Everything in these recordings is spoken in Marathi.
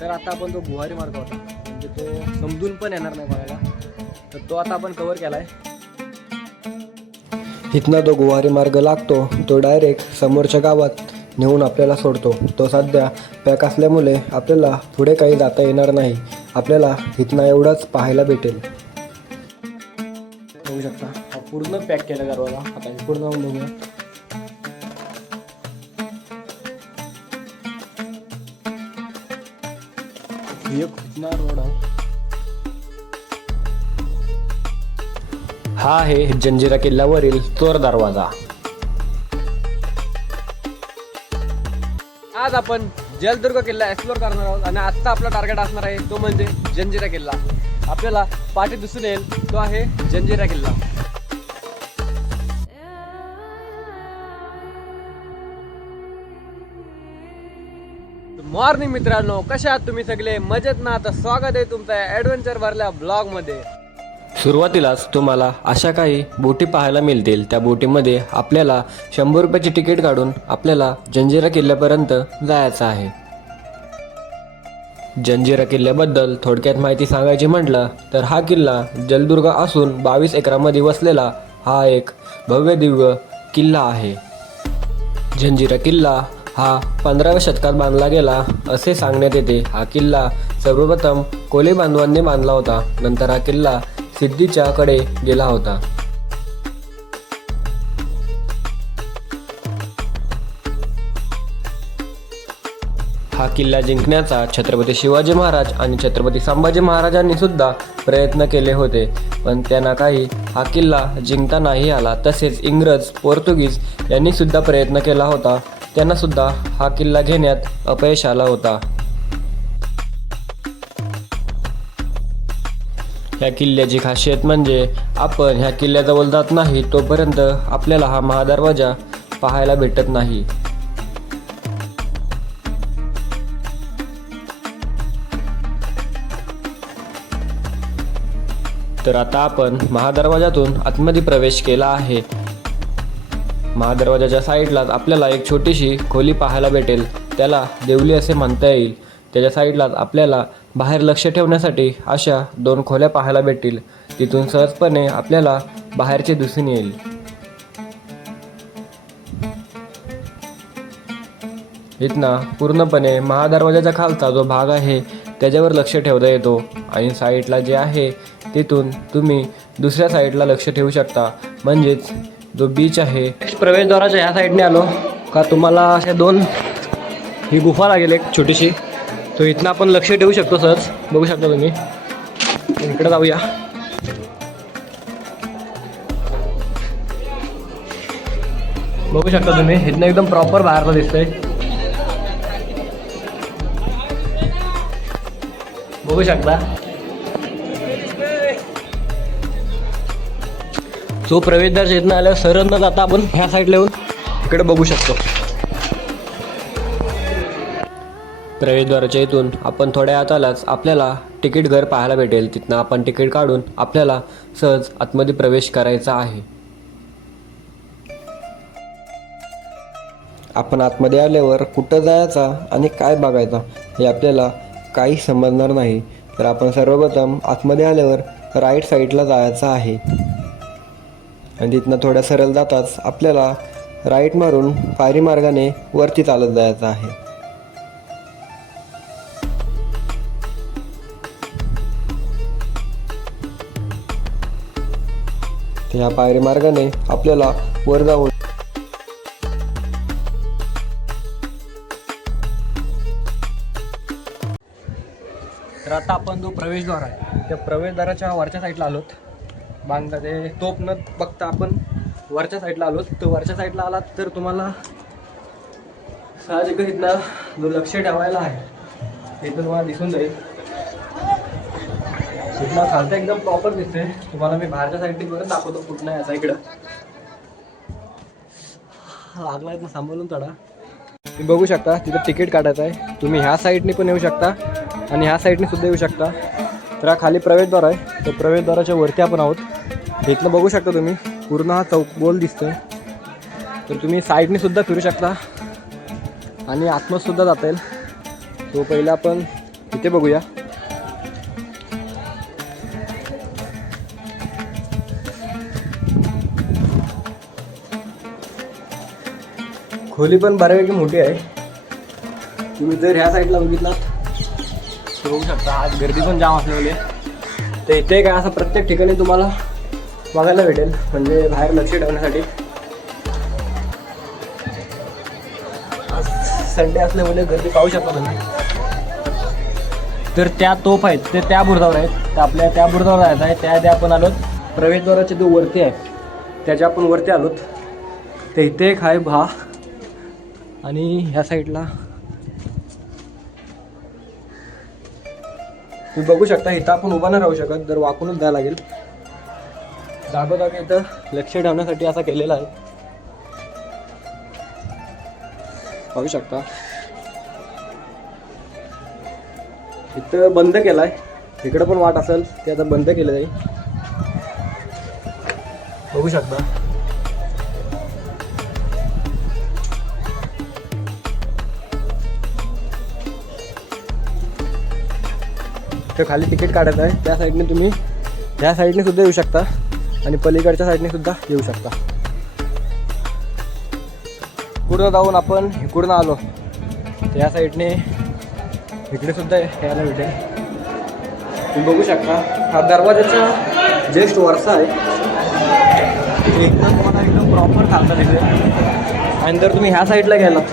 तर आता आपण तो गुहारी मार्ग होता, म्हणजे तो समजून पण येणार नाही बघायला, तर तो आता आपण कव्हर केला आहे. इथनं तो गुहारी मार्ग लागतो, तो डायरेक्ट समोरच्या गावात नेऊन आपल्याला सोडतो. तो सध्या पॅक असल्यामुळे आपल्याला पुढे काही जाता येणार नाही. आपल्याला इथनं एवढंच पाहायला भेटेल. बघू शकता हा पूर्ण पॅक केला दरवाजा. आता हे पूर्ण बघूया. हे इथला रोड आहे. हा आहे जंजिरा किल्ल्यावरील चोर दरवाजा. आज आपण जलदुर्ग किल्ला एक्सप्लोर करणार आहोत आणि आजचा आपला टार्गेट असणार आहे तो म्हणजे जंजिरा किल्ला. आपल्याला पाठी दिसून येईल तो आहे जंजिरा किल्ला. मॉर्निंग मित्रांनो, कशा आहात तुम्ही सगळे? मजेत ना? आता स्वागत आहे तुमचं ॲडव्हेंचर भरल्या ब्लॉगमध्ये. सुरुवातीलाच तुम्हाला अशा काही बोटी पाहायला मिळतील. त्या बोटीमध्ये आपल्याला 100 रुपयाची तिकीट काढून आपल्याला जंजिरा किल्ल्यापर्यंत जायचं आहे. जंजिरा किल्ल्याबद्दल थोडक्यात माहिती सांगायची म्हटलं तर हा किल्ला जलदुर्ग असून 22 एकरामध्ये वसलेला हा एक भव्य दिव्य किल्ला आहे. जंजिरा किल्ला हा 15व्या शतकात बांधला गेला असे सांगण्यात येते. हा किल्ला सर्वप्रथम कोळी बांधवांनी बांधला होता. नंतर हा किल्ला सिद्धीच्या कडे गेला होता. हा किल्ला जिंकण्याचा छत्रपती शिवाजी महाराज आणि छत्रपती संभाजी महाराजांनी सुद्धा प्रयत्न केले होते, पण त्यांना काही हा किल्ला जिंकता नाही आला. तसेच इंग्रज, पोर्तुगीज यांनी सुद्धा प्रयत्न केला होता, त्यांना सुद्धा हा किल्ला घेण्यात अपयश आला होता. ह्या किल्ल्याची खासियत म्हणजे आपण ह्या किल्ल्याजवळ जात नाही तोपर्यंत आपल्याला हा महादरवाजा पाहायला भेटत नाही. तर आता आपण महादरवाजातून आतमध्ये प्रवेश केला आहे. महादरवाजाच्या साईडलाच आपल्याला एक छोटीशी खोली पाहायला भेटेल, त्याला देवली असे म्हणता येईल. त्याच्या साईडलाच आपल्याला बाहेर लक्ष ठेवण्यासाठी अशा 2 खोल्या पाहायला भेटतील. तिथून सहजपणे आपल्याला बाहेरचे दिसून येईल. इथनं पूर्णपणे महादरवाजाचा खालचा जो भाग आहे त्याच्यावर लक्ष ठेवता येतो आणि साईडला जे आहे तिथून तुम्ही दुसऱ्या साईडला लक्ष ठेवू शकता, म्हणजेच जो बीच आहे. प्रवेशद्वाराच्या ह्या साईडने आलो का तुम्हाला अशा 2 ही गुफा लागेल एक छोटीशी, तो इथनं आपण लक्ष ठेवू शकतो सहज. बघू शकता तुम्ही. इकडे जाऊया. बघू शकता तुम्ही इथनं एकदम प्रॉपर बाहेरला दिसतंय. बघू शकता जो प्रवेशद्वार इथनं आल्यावर सरळ न जाता आपण ह्या साईडला येऊन इकडे बघू शकतो. प्रवेशद्वाराच्या इथून आपण थोड्या आत आलाच आपल्याला तिकीट घर पाहायला भेटेल. तिथनं आपण तिकीट काढून आपल्याला सहज आतमध्ये प्रवेश करायचा आहे. आपण आतमध्ये आल्यावर कुठं जायचा आणि काय बघायचा हे आपल्याला काही समजणार नाही. तर आपण सर्वप्रथम आतमध्ये आल्यावर राईट साईडला जायचं आहे आणि तिथनं थोड्या सरळ जाताच आपल्याला राईट मारून पायरी मार्गाने वरती चालत जायचं आहे. या पायरी मार्गाने आपल्याला वर जाऊन तर आता आपण जो प्रवेशद्वार आहे त्या प्रवेशद्वाराच्या वरच्या साईडला आलोत. बांधता ते तोप न बघता आपण वरच्या साईडला आलोत. तर वरच्या साईडला आलात तर तुम्हाला साहजिकच इथनं जो लक्ष ठेवायला आहे इथून तुम्हाला दिसून जाईल. इथला खालचा एकदम प्रॉपर दिसते. तुम्हाला मी बाहेरच्या साईडने परत दाखवतो कुठं याचा. इकडं लागला आहे ना, सांभाळून चढा. तुम्ही बघू शकता तिथं तिकीट काढायचं आहे. तुम्ही ह्या साईडने पण येऊ शकता आणि ह्या साईडने सुद्धा येऊ शकता. तर हा खाली प्रवेशद्वार आहे. तर प्रवेशद्वाराच्या वरती आपण आहोत. इथलं बघू शकता तुम्ही पूर्ण हा चौक गोल दिसतोय. तर तुम्ही साईडने सुद्धा फिरू शकता आणि आतमध्ये सुद्धा जाता येईल. तो पहिला आपण इथे बघूया. खोली पण बऱ्यापैकी मोठी आहे. तुम्ही जर ह्या साईडला बघितलात तर बघू शकता आज गर्दी पण जाम असलेली आहे. तर इथे काय असं प्रत्येक ठिकाणी तुम्हाला बघायला भेटेल, म्हणजे बाहेर लक्ष ठेवण्यासाठी. आज संडे असल्यामुळे गर्दी पाहू शकता तुम्ही. तर त्या तोफ आहेत ते त्या बुरुजावर आहेत. तर आपल्या त्या बुरुजावर जायचं आहे. त्या आपण आलोत प्रवेशद्वाराचे जो वरती आहे त्याच्या आपण वरती आलोत. तर इथे एक आहे भा, आणि ह्या साईडला तुम्ही बघू शकता. इथं आपण उभा नाही राहू शकत, जर वाकूनच जायला लागेल. जागोजागी इथं लक्ष ठेवण्यासाठी असा केलेला आहे. पाहू शकता इथं बंद केलं आहे. इकडं पण वाट असेल ते आता बंद केलं जाईल. बघू शकता. तर खाली तिकीट काढायचं आहे. त्या साईडने तुम्ही ह्या साईडने सुद्धा येऊ शकता आणि पलीकडच्या साईडने सुद्धा येऊ शकता. पूर्ण जाऊन आपण इकडून आलो त्या साईडने इकडे सुद्धा यायला भेटेल. तुम्ही बघू शकता हा दरवाजाचा जस्ट वरसा आहे. एकदम तुम्हाला एकदम प्रॉपर खालता दिसेल. आणि जर तुम्ही ह्या साईडला गेलात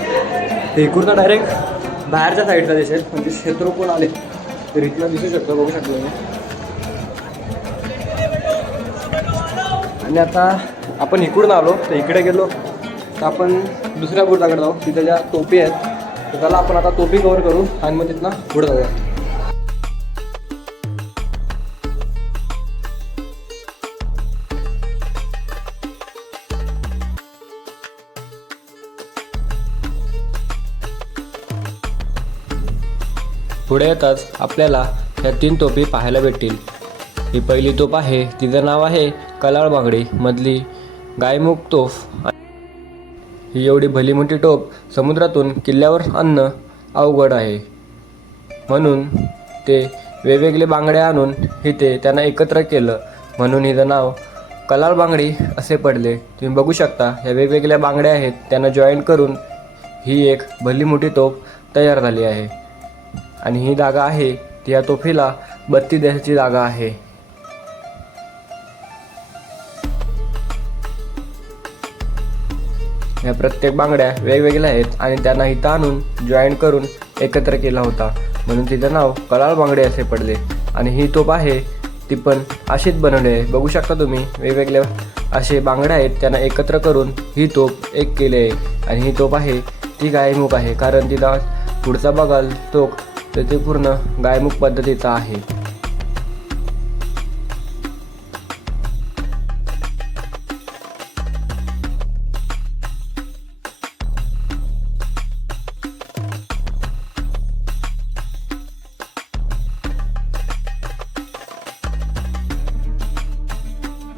तर इकडून डायरेक्ट बाहेरच्या साईडला दिसेल, म्हणजे क्षेत्र कोण आले तर इथनं दिसू शकतो. बघू शकतो तुम्ही. आणि आता आपण इकडून आलो तर इकडे गेलो तर आपण दुसऱ्या बुरुजाकडे जाऊ. तिथे ज्या टोपी आहेत तर त्याला आपण आता टोपी कवर करू आणि मग तिथनं पुढे जाऊया. पुढे येताच आपल्याला ह्या 3 तोफी पाहायला भेटतील. ही पहिली तोफ आहे, तिचं नाव आहे कलाळ बांगडी मधली गायमुख तोफ. ही एवढी भली मोठी टोप समुद्रातून किल्ल्यावर आणणं अवघड आहे, म्हणून ते वेगवेगळे बांगड्या आणून इथे त्यांना एकत्र केलं, म्हणून हिचं नाव कलाळ बांगडी असे पडले. तुम्ही बघू शकता ह्या वेगवेगळ्या बांगड्या आहेत, त्यांना जॉईन करून ही एक भली मोठी तोफ तयार झाली आहे. आणि ही जागा आहे ती या तोफीला बत्ती द्यायची जागा आहे. या प्रत्येक बांगड्या वेगवेगळ्या आहेत आणि त्यांना इथं आणून जॉईन करून एकत्र केला होता, म्हणून तिचं नाव कलाळ बांगडी असे पडले. आणि ही तोफ आहे ती पण अशीच बनवली आहे. बघू शकता तुम्ही वेगवेगळ्या असे बांगड्या आहेत त्यांना एकत्र करून ही तोफ एक केली आहे. आणि ही तोफ आहे ती गायमुख आहे, कारण तिला पुढचा बघाल तो तर ते पूर्ण गायमुख पद्धतीचा आहे.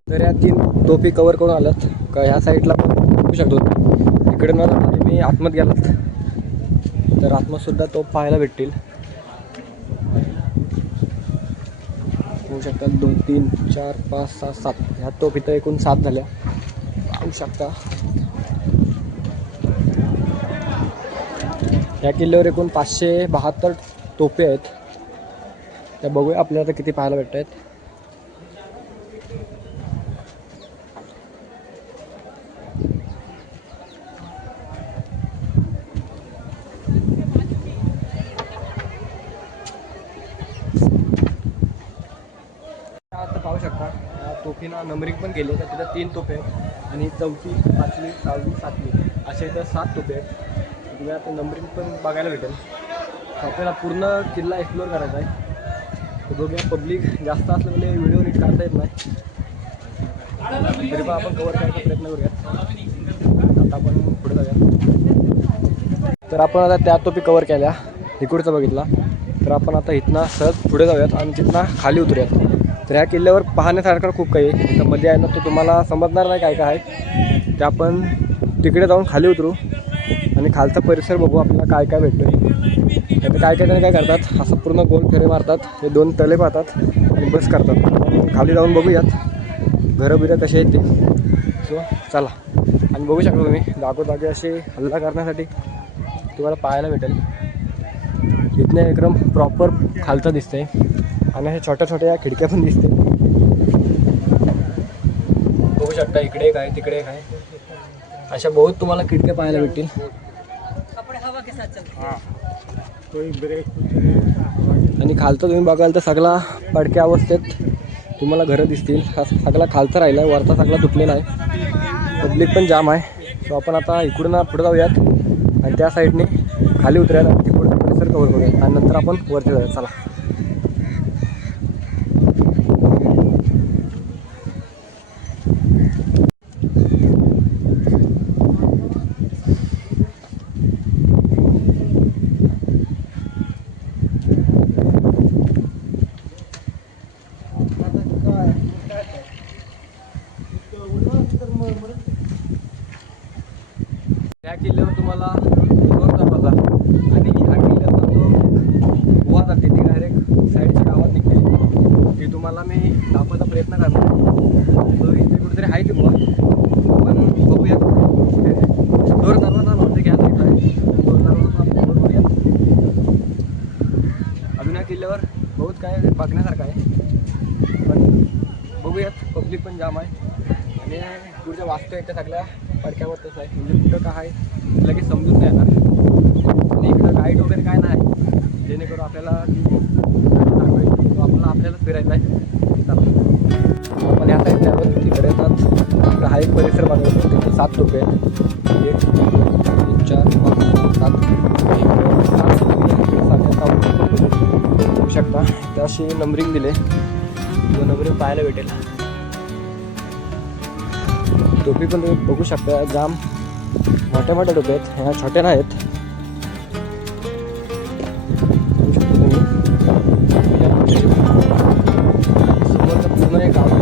तर या 3 टोपी कवर करून आलात का ह्या साईडला बघू शकतो. इकडे न जाता तुम्ही आतमध्ये गेलात तर आतमध्येसुद्धा तोफ पाहायला भेटतील. होऊ शकतात 2 3 4 5 6 7 ह्या तोफ इथं एकूण 7 झाल्या. पाहू शकता या किल्ल्यावर एकूण 572 तोफे आहेत. त्या बघूया आपल्याला किती पाहायला भेटत आहेत. आता पाहू शकता या तोफीना नंबरिंग पण केली आहे. तर तिथं 3 तोफे आहेत आणि 4थी 5वी 6वी 7वी असे इथं 7 तोफे आहेत. तुम्ही आता नंबरिंग पण बघायला भेटेल. आपल्याला पूर्ण किल्ला एक्सप्लोअर करायचा आहे. तर बघूया पब्लिक जास्त असल्यामुळे व्हिडिओ नीट काढता येत नाही, तरी पण आपण कवर करायचा प्रयत्न करूया. आता आपण पुढे जाऊया. तर आपण आता त्या तोफी कवर केल्या, इकडचं बघितला. तर आपण आता इथनं सहज पुढे जाऊयात आणि तिथनं खाली उतरूयात. तर ह्या किल्ल्यावर पाहण्यासारखं खूप काही आहे. इथं मध्ये आहे ना तो तुम्हाला समजणार नाही काय काय आहे. ते आपण तिकडे जाऊन खाली उतरू आणि खालचा परिसर बघू आपल्याला काय काय भेटतो. आता काय काय जण काय करतात, असं पूर्ण गोल फेरे मारतात, हे 2 तले पाहतात आणि बस करतात. आणि खाली जाऊन बघूयात घरं बिरं कसे आहेत ते. सो चला. आणि बघू शकता तुम्ही जागोजागी असे हल्ला करण्यासाठी तुम्हाला पाहायला भेटेल. इथनं एकदम प्रॉपर खालचं दिसते आणि हे छोट्या छोट्या खिडक्या पण दिसते. बघू शकता इकडे काय तिकडे काय अशा बहुत तुम्हाला खिडक्या पाहायला भेटतील. आणि खालचं तुम्ही बघाल तर सगळा पडक्या अवस्थेत तुम्हाला घरं दिसतील. हा सगळा खालचा राहिला आहे, वरचा सगळा तुटलेला आहे. पब्लिक पण जाम आहे. सो आपण आता इकडून पुढे जाऊयात आणि त्या साईडने खाली उतरायला तिकडून परिसर कवर करूयात आणि नंतर आपण वरती जाऊयात. चला. त्या किल्ल्यावर तुम्हाला दोन दरवाजा आणि ह्या किल्ल्यावर जो गुहा जाते ती डायरेक्ट साईडच्या गावात निघते. ती तुम्हाला मी दाखवायचा प्रयत्न करणार. तो इथे कुठेतरी आहे ती गुहा, पण बघूयात. दोन दरवाजा नव्हते घ्या साईडला आहे. दोन दरवाजा आपण बघूयात. अजून या किल्ल्यावर बहुत काय बघण्यासारखं आहे, पण बघूयात. पब्लिक पण जाम आहे आणि पुढच्या वास्तू आहेत त्या सगळ्या पडक्यावर तसं आहे. म्हणजे कुठं काय आहे लगेच समजून नाही येणार. आणि इकडं गाईड वगैरे काय नाही, जेणेकरून आपल्याला आपल्याला फिरायचं आहे. चला आपण ह्या साईडला आलो. तिकडे येतात हा एक परिसर बनवतो. तिथे 7 रुपये 1 2 3 4 5 7 होऊ शकता. त्या अशी नंबरिंग दिले, तो नंबरिंग पाहायला भेटेल. टोपी पण तुम्ही बघू शकता, जाम मोठ्या मोठ्या टोपी आहेत, ह्या छोट्या नाहीत. बघू शकता तुम्ही समोरचं पूर्ण एक गाव आहे.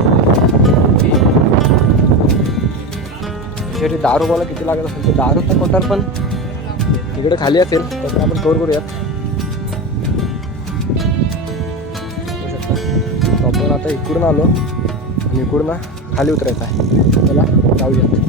शेवटी दारूवाला किती लागत असेल, ते दारूचा कोटार पण इकडे खाली असेल तर आपण कवर करूयात. बघू शकता आपण आता इकडून आलो आणि इकडून खाली उतरायचं आहे. चला जाऊयात.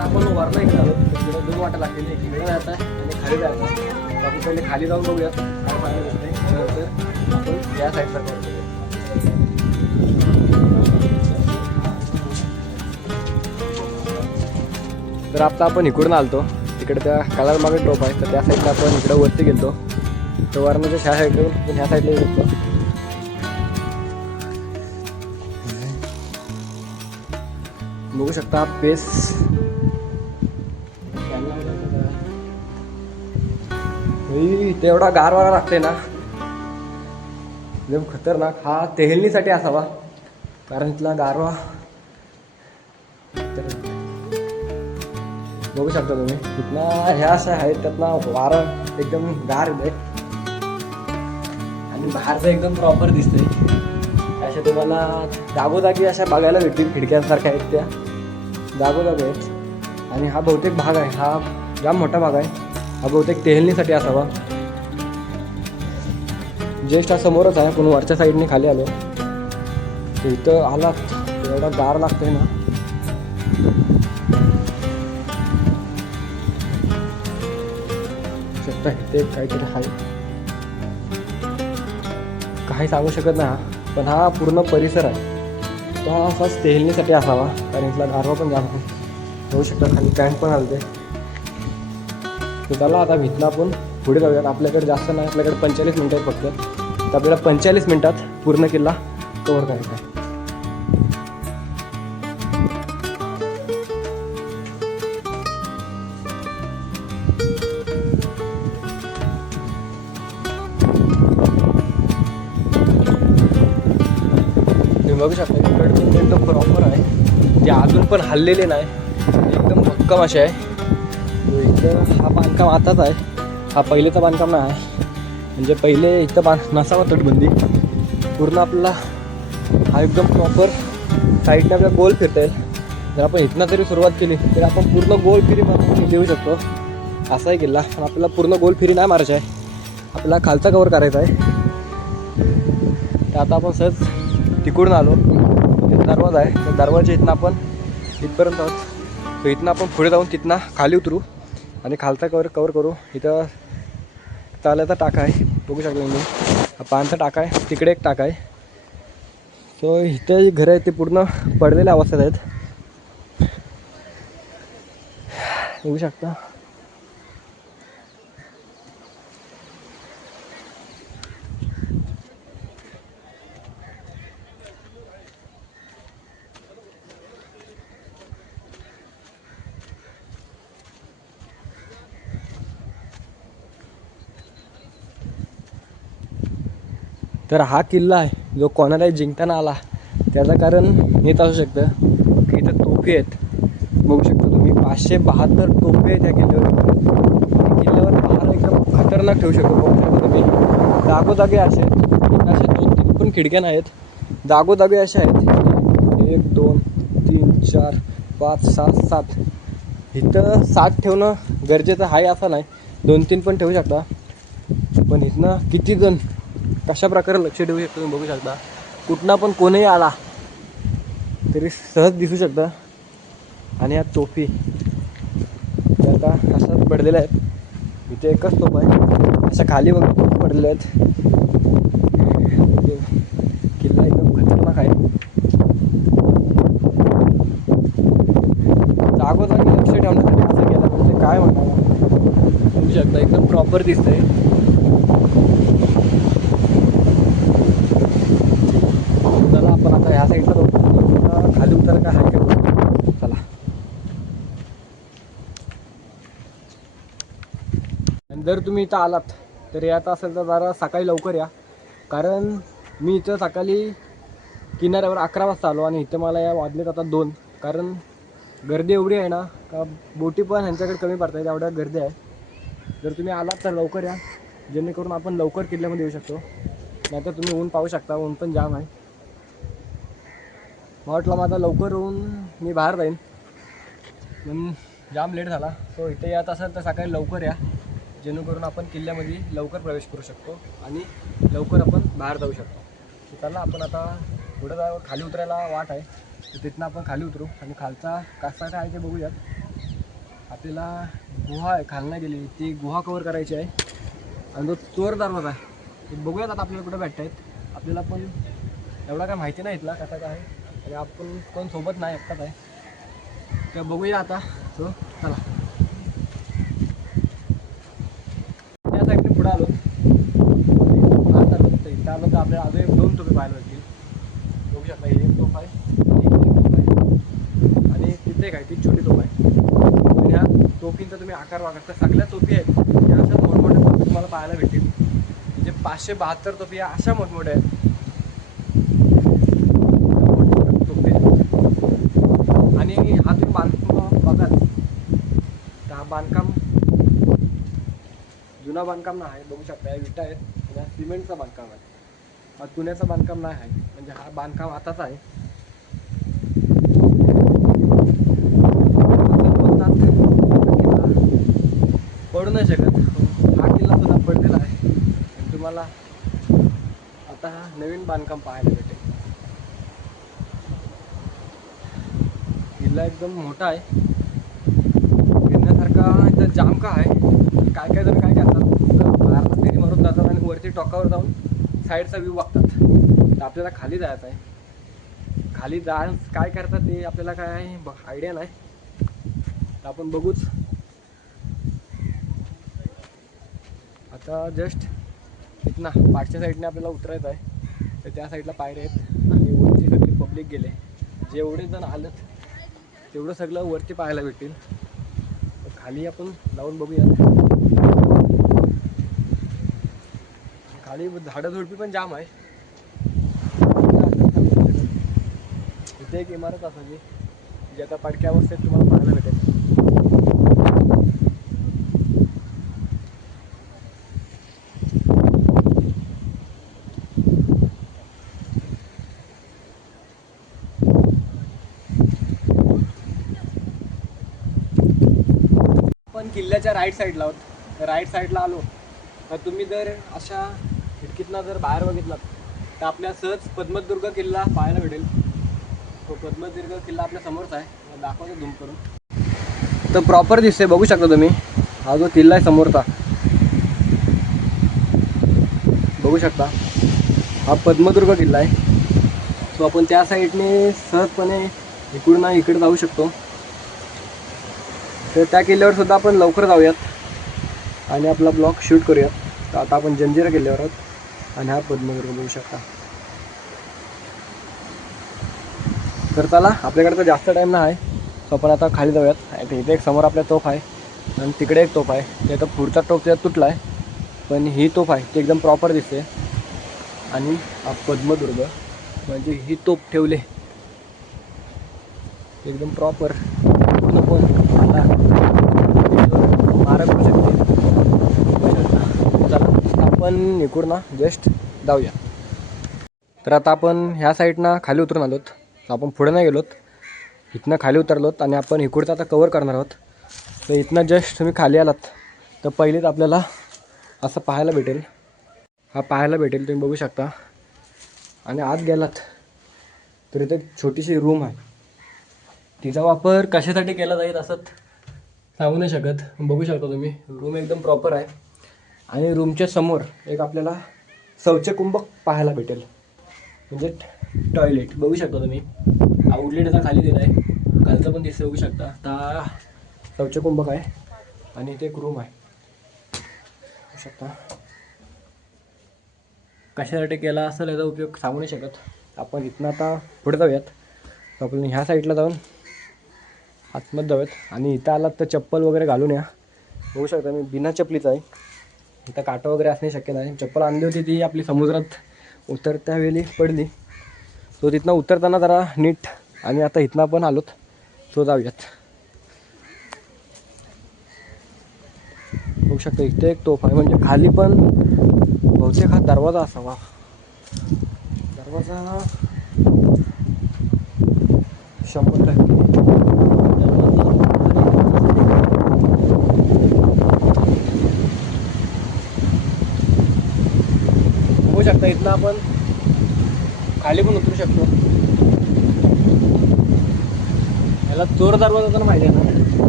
आपण वरनं इकडे आलो. तिकडे 2 वाटा लागतील, एक इकडे जायचं आहे आणि खाली जायचं आहे. आपण पहिले खाली जाऊन बघूयात काय पाहायला भेटते. तर आपण या साईडला करूया. तर आता आपण इकडून आलतो, तिकडे त्या कलर मागे टोप आहे, तर त्या साईडला आपण इकडे वरती गेलो. तर वरनं ह्या साईडला आपण ह्या साईडला गेलो. बघू शकता पेस तेवढा गारवारा लागते ना, एकदम खतरनाक. हा टेहलणीसाठी असावा, कारण इथला गारवा बघू शकता तुम्ही. इथला ह्या अशा आहेत, त्यातला वारं एकदम गार येते आणि बाहेरचं एकदम प्रॉपर दिसतंय. अशा तुम्हाला जागोजागी अशा बघायला भेटतील. खिडक्यांसारख्या आहेत त्या जागोजागी आहेत. आणि हा बहुतेक भाग आहे, हा जाम मोठा भाग आहे. हा बहुतेक टेहलणीसाठी असावा. जस्ट हा समोरच आहे, पण वरच्या साईडने खाली आलो. इथं आला एवढा गार लागतोय ना. शकता इथे काहीतरी आहे, काही सांगू शकत नाही. पण हा पूर्ण परिसर आहे तो असाच टेहलणीसाठी असावा, कारण इथला गारवा पण जाम होऊ शकतात. खाली टँक पण आलते. तर त्याला आता भितना आपण पुढे जाऊयात. आपल्याकडे जास्त नाही, आपल्याकडे 45 मिनटं आहेत फक्त. तर आपल्याला 45 मिनटात पूर्ण किल्ला कव्हर करायचा आहे. तुम्ही बघू शकता इकडे एकदम प्रॉपर आहे, ते अजून पण हल्लेले नाही, एकदम बांधकाम असे आहे. तो इथं हा बांधकाम आताच आहे, हा पहिलेचा बांधकाम नाही आहे. म्हणजे पहिले इथं नसावा तटबंदी पूर्ण आपल्याला हा एकदम प्रॉपर साईडने आपल्याला गोल फिरता येईल. जर आपण इथनं जरी सुरुवात केली तरी आपण पूर्ण गोल फिरी देऊ शकतो. असा आहे किल्ला. पण आपल्याला पूर्ण गोल फिरी नाही मारायची आहे, आपल्याला खालचा कवर करायचा आहे. तर आता आपण सहज तिकडून आलो, दरवाजा आहे, त्या दरवाजा इथनं आपण इथपर्यंत आहोत. तर इथनं आपण पुढे जाऊन तिथनं खाली उतरू आणि खालचा कवर करू. इथं ताल्याचा टाका आहे, बघू शकतो तुम्ही. हा पाण्याचा टाका आहे, तिकडे एक टाका आहे. सो इथं जे घरं आहेत ते पूर्ण पडलेल्या अवस्थेत आहेत, बघू शकता. तर हा किल्ला आहे जो कोणालाही जिंकताना आला त्याचं कारण हेच असू शकतं की इथं तोफे आहेत. बघू शकता तुम्ही 572 तोफे आहेत या किल्ल्यावर. किल्ल्यावर पहारा एकदम खतरनाक ठेवू शकतो. बघू शकता तुम्ही जागोजागी असे आहेत, असे 2-3 पण खिडक्या नाहीत, जागोजागी अशा आहेत. 1 2 3 4 5 6 7. इथं 7 ठेवणं गरजेचं आहे असं नाही, 2-3 पण ठेवू शकता. पण इथनं किती जण कशा प्रकारे लक्ष ठेवू शकतो तुम्ही बघू शकता. कुठनं पण कोणीही आला तरी सहज दिसू शकता. आणि या तोफी त्या आता अशाच पडलेल्या आहेत. इथे एकच तोफ आहे, अशा खाली बघ पडलेल्या आहेत. किल्ला एकदम खतरनाक आहे. जागोजागी लक्ष ठेवण्यासाठी असं केलं म्हणजे काय म्हणणार बघू शकता, एकदम प्रॉपर दिसतंय. चला आपण आता ह्या साईडला जाऊ, खाली उतर का आहे का. चला. आणि जर तुम्ही इथं आलात तर यात असेल तर जरा सकाळी लवकर या, कारण मी इथं सकाळी किनाऱ्यावर 11 वाजता आलो आणि इथं मला या वाजलेत आता 2. कारण गर्दी एवढी आहे ना का बोटी पण ह्यांच्याकडे कमी पडतात, एवढ्या गर्दी आहे. जर तुम्ही आलात तर लवकर या, जेणेकरून आपण लवकर किल्ल्यामध्ये येऊ शकतो. नाहीतर तुम्ही ऊन पाहू शकता, ऊन पण जाम आहे. मला वाटलं माझा लवकर होऊन मी बाहेर जाईन, पण जाम लेट झाला. सो इथे यात असेल तर सकाळी लवकर या, जेणेकरून आपण किल्ल्यामध्ये लवकर प्रवेश करू शकतो आणि लवकर आपण बाहेर जाऊ शकतो. चला आपण आता पुढं जाऊ, खाली उतरायला वाट आहे, तर तिथनं आपण खाली उतरू आणि खालचा कसा काय आहे ते बघूयात. आपल्याला गुहा आहे, खालनं गेली ती गुहा कवर करायची आहे. आणि जो चोर दरवाजा आहे ते बघूयात आता आपल्याला कुठं भेटत आहेत. आपल्याला पण एवढा काय माहिती नाही इथला कसा काय आहे, आणि आपण कोण सोबत नाही, एकटाच आहे. तर बघूया आता. सो चला त्या साईडने पुढं आलो, इथं आलो तर आपल्याला अजून 2 तोफे पाहायला भेटतील. बघू शकता ही एक तोफ आहे, एक तोफ आहे आणि तिथे काय ती छोटी तोफ आहे. तर ह्या तोफींचा तुम्ही आकार वागता सगळ्या तोफी आहेत त्या अशा मोठमोठ्या तोफी तुम्हाला पाहायला भेटतील. म्हणजे 572 तोफी अशा मोठमोठ्या आहेत. आणि हा तुम्ही बांधकाम बघाल तर हा बांधकाम जुना बांधकाम नाही आहे. बघू शकता या विटा आहेत, आणि हा सिमेंटचा बांधकाम आहे, हा चुन्याचा बांधकाम नाही आहे. म्हणजे हा बांधकाम आताच आहे. पडू नाही शकत, हा किल्ला सुद्धा पडलेला आहे. आणि तुम्हाला आता हा नवीन बांधकाम पाहायला भेटेल. किल्ला एकदम मोठा आहे, फिरण्यासारखा. इथं जाम का आहे, काय काय जण काय करतात बाहेरला फेरी मारून जातात आणि वरती टॉकावर जाऊन साईडचा व्ह्यू बघतात. तर आपल्याला खाली जायचं आहे. खाली जायला काय करतात ते आपल्याला काय आयडिया नाही, तर आपण बघूच. आता जस्ट इथनं पाठच्या साईडने आपल्याला उतरायचं आहे. तर त्या साईडला पायऱ्या आहेत आणि वरती सगळी पब्लिक गेले. जेवढे जण आलं तेवढं सगळं वरती पाहायला भेटेल. तर खाली आपण जाऊन बघूया. खाली झाडझुडपी पण जाम आहे. इथे एक इमारत असावी जी आता पडक्या अवस्थेत तुम्हाला पाहायला भेटेल. आपण किल्ल्याच्या राईट साईडला आहोत. राईट साईडला आलो तर तुम्ही जर अशा खिडकीतनं जर बाहेर बघितलात तर आपल्या सहज पद्मदुर्ग किल्ला पाहायला भेटेल. तो पद्मदुर्ग किल्ला आपल्या समोरच आहे, दाखवतो झूम करून. तर प्रॉपर दिसते, बघू शकता तुम्ही. हा जो किल्ला आहे समोरचा, बघू शकता, हा पद्मदुर्ग किल्ला आहे. सो आपण त्या साईडने सहजपणे इकडून इकडे जाऊ शकतो. तर त्या किल्ल्यावर सुद्धा आपण लवकर जाऊयात आणि आपला ब्लॉग शूट करूयात. तर आता आपण जंजिरा किल्ल्यावर आहोत आणि हा पद्मदुर्ग बघू शकता. तर चला, आपल्याकडे तर जास्त टाईम नाही आहे, सो आपण आता खाली जाऊयात. इथे एक समोर आपल्या तोफ आहे आणि तिकडे एक तोफ आहे. ते आता पुढचा टोप त्यात तुटला आहे, पण ही तोफ आहे ती एकदम प्रॉपर दिसते. आणि हा पद्मदुर्ग म्हणजे ही तोप ठेवले एकदम प्रॉपर पूर्ण. पण आता मारा करू शकते. चला आपण इकडून जस्ट जाऊया. तर आता आपण ह्या साईडनं खाली उतरून आलोत. तर आपण पुढे नाही गेलोत, इथनं खाली उतरलोत आणि आपण इकडचं आता कवर करणार आहोत. तर इथनं जस्ट तुम्ही खाली आलात तर पहिलेच आपल्याला असं पाहायला भेटेल. हा पाहायला भेटेल, तुम्ही बघू शकता. आणि आत गेलात तर इथे छोटीशी रूम आहे. तिचा वापर कशासाठी केला जाईल असं सांगू नाही शकत. बघू शकता तुम्ही, रूम एकदम प्रॉपर आहे. आणि रूमच्या समोर एक आपल्याला शौचकुंभक पाहायला भेटेल, म्हणजे टॉयलेट. बघू शकता तुम्ही, आउटलेट याचा खाली दिला आहे, खालचं पण दिसतं, बघू शकता. आता शौचकुंभक आहे आणि इथे एक रूम आहे, बघू शकता. कशासाठी केला असेल याचा उपयोग सांगू नाही शकत. आपण इथनं आता पुढे जाऊयात. तर आपण ह्या साईडला जाऊन आतमध्ये जाऊयात. आणि इथं आलात तर चप्पल वगैरे घालून या. बघू शकता मी बिना चपलीचा आहे. इथं काटा वगैरे असणे शक्य नाही. चप्पल आणली होती ती आपली समुद्रात उतरत्या वेळी पडली, तो तिथनं उतरताना जरा नीट. आणि आता इथनं आपण आलोत, तो जाऊयात. बघू शकता इथे एक तोफ आहे, म्हणजे खाली पण बहुतेक हा दरवाजा असावा. दरवाजा 100%. बघू शकता इथनं आपण खाली पण उतरू शकतो. याला चोर दरवाजा तर माहिती आहे ना,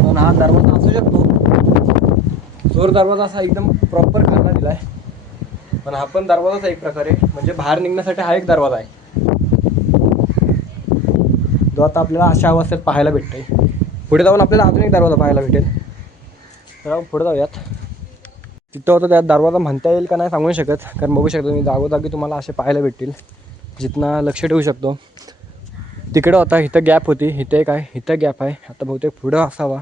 पण हा दरवाजा असू शकतो. चोर दरवाजा असा एकदम प्रॉपर खालना दिला आहे, पण हा पण दरवाजाच एक प्रकारे, म्हणजे बाहेर निघण्यासाठी हा एक दरवाजा आहे, जो आता आपल्याला अशा अवस्थेत पाहायला भेटतोय. पुढे जाऊन आपल्याला अजून एक दरवाजा पाहायला भेटेल. तर आपण पुढे जाऊयात. तिथं होतं त्यात दरवाजा म्हणता येईल का नाही सांगू शकत, कारण बघू शकतो मी जागोजागी तुम्हाला असे पाहायला भेटतील जिथनं लक्ष ठेवू शकतो. तिकडं होता, इथं गॅप होती, इथं एक आहे, इथं गॅप आहे. आता बहुतेक पुढं असावा,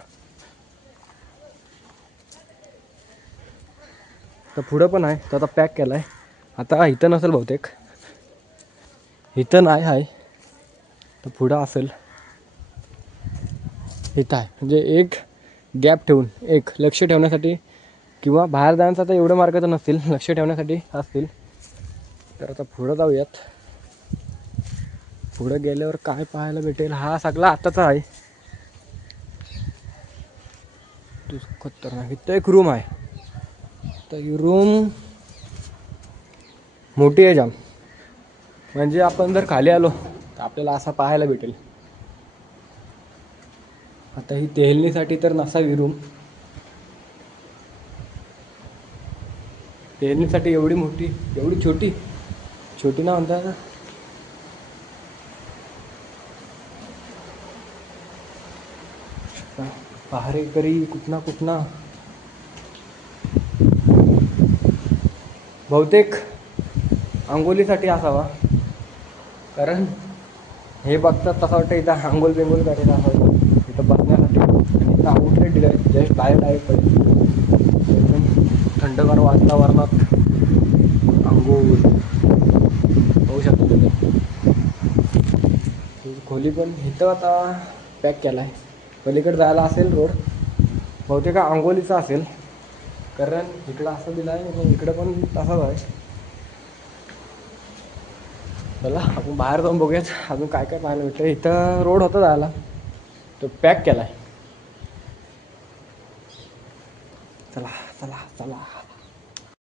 तर पुढं पण आहे. तर आता पॅक केला आहे. आता इथं नसेल बहुतेक, इथं नाही आहे, तर पुढं असेल. इथं आहे, म्हणजे एक गॅप ठेवून, एक लक्ष ठेवण्यासाठी, किंवा बाहेर जाण्याचा तर एवढं मार्ग तर नसतील, लक्ष ठेवण्यासाठी असतील. तर आता पुढं जाऊयात. पुढं गेल्यावर काय पाहायला भेटेल, हा सगळा आताचा आहे. तू खतरनाक. इथं एक रूम आहे, तर ही रूम मोठी आहे जाम, म्हणजे आपण जर खाली आलो तर आपल्याला असा पाहायला भेटेल. आता ही टेहलणीसाठी तर नसावी रूम. टेहलणीसाठी एवढी मोठी, एवढी छोटी, छोटी ना म्हणता. पहारेकरी कुठना बहुतेक आंघोलीसाठी असावा, कारण हे बघतात तसं वाटतं इथं आंघोल बेंगोल करायला असावं, इथं बसण्यासाठी. आणि इथं आउटलेट दिलं आहे, जस्ट बाहेर डायरेक्ट पडेल एकदम थंडगार वातावरणात आंघोळ. होऊ शकतो तुम्ही. खोली पण इथं आता पॅक केला आहे. पलीकडे जायला असेल रोड, बहुतेक आंघोलीचा असेल, कारण इकडं असं दिलं आहे आणि इकडं पण तसाच आहे. चला आपण बाहेर जाऊन बघूयात अजून काय काय पाहायला भेटतं. इथं रोड होता जायला, तो पॅक केला आहे. चला चला चला.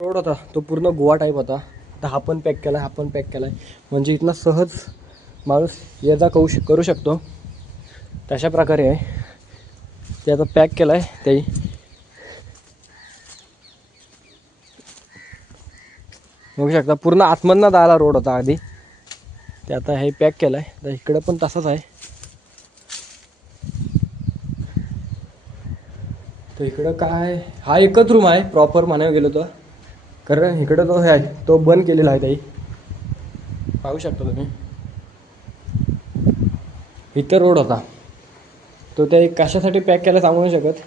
रोड होता तो पूर्ण गोवा टाईप होता. आता हा पण पॅक केला, हा पण पॅक केला आहे, म्हणजे इथनं सहज माणूस ये जा करू शकतो. तशा प्रकारे आहे ते. आता पॅक केला आहे त्याही. बघू शकता पूर्ण आतमधनं जायला रोड होता आधी, ते आता हे पॅक केलं आहे. तर इकडं पण तसंच आहे. तर इकडं काय, हा एकच रूम आहे प्रॉपर म्हणायला गेलो तर, कारण इकडं तो हे आहे तो बंद केलेला आहे ताई, पाहू शकता तुम्ही. इथं रोड होता तो ते कशासाठी पॅक केला सांगू नाही शकत,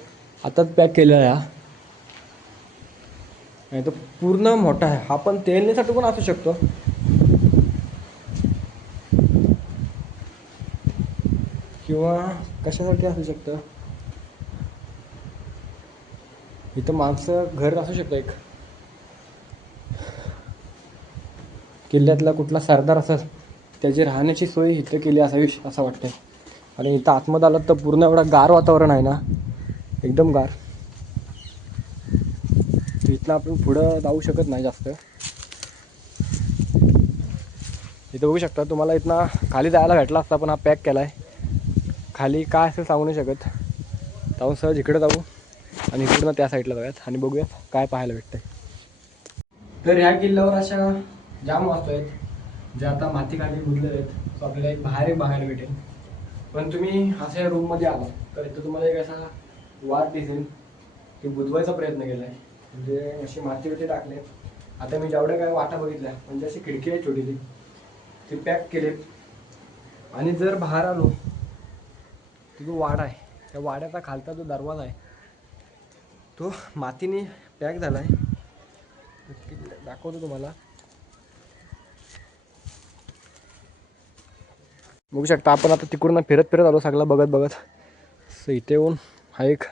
आताच पॅक केलेला आहे हा. नाही तो पूर्ण मोठा आहे हा, पण तेलण्यासाठी पण असू शकतो. किंवा कशासाठी असू शकतं, इथं माणसं घर असू शकतं एक. किल्ल्यातला कुठला सरदार असेल त्याची राहण्याची सोय इथं केली असावी असं वाटतंय. आणि इथं आतमध्ये आलं तर पूर्ण एवढं गार वातावरण आहे ना, एकदम गार. इथनं आपण पुढं जाऊ शकत नाही जास्त. इथं बघू शकता तुम्हाला, इथनं खाली जायला भेटला असता पण हा पॅक केला आहे. खाली काय असेल सांगू नाही शकत. जाऊन सहज इकडे जाऊ आणि पूर्ण त्या साईडला जाऊयात आणि बघूयात काय पाहायला भेटतंय. तर ह्या किल्ल्यावर अशा जाम वास्तू आहेत जे आता माती खाली बुजलेले आहेत. सो आपल्याला एक बाहेर बघायला भेटेल. पण तुम्ही अशा रूममध्ये आला तर इथं तुम्हाला एक असा वाद दिसेल की बुजवायचा प्रयत्न केला आहे, म्हणजे अशी माती वरती टाकले. आता मी जेवढ्या काय वाटा बघितल्या, म्हणजे अशी खिडकी आहे छोटीशी, ती पॅक केले. आणि जर बाहेर आलो तो जो वाडा आहे, त्या वाड्याचा खालचा जो दरवाजा आहे तो मातीने पॅक झाला आहे. दाखवतो तुम्हाला. बघू शकता आपण आता तिकडून फिरत फिरत आलो सगळं बघत बघत. सो इथे येऊन हा एक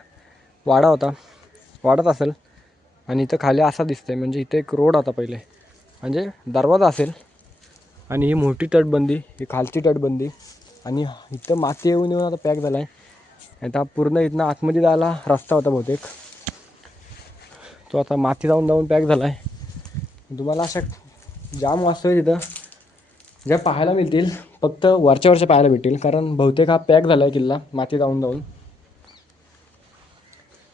वाडा होता, वाडाच असेल. आणि इथं खाली असा दिसतंय, म्हणजे इथे एक रोड होता पहिले, म्हणजे दरवाजा असेल. आणि ही मोठी तटबंदी, ही खालची तटबंदी. आणि इथं माती येऊन येऊन आता पॅक झाला आहे. आता पूर्ण इथनं आतमध्ये जायला रस्ता होता बहुतेक, तो आता माती जाऊन जाऊन पॅक झाला आहे. तुम्हाला अशा जाम वास्तू आहे तिथं ज्या पाहायला मिळतील, फक्त वरच्या वरच्या पाहायला भेटतील, कारण बहुतेक हा पॅक झाला आहे किल्ला माती जाऊन जाऊन.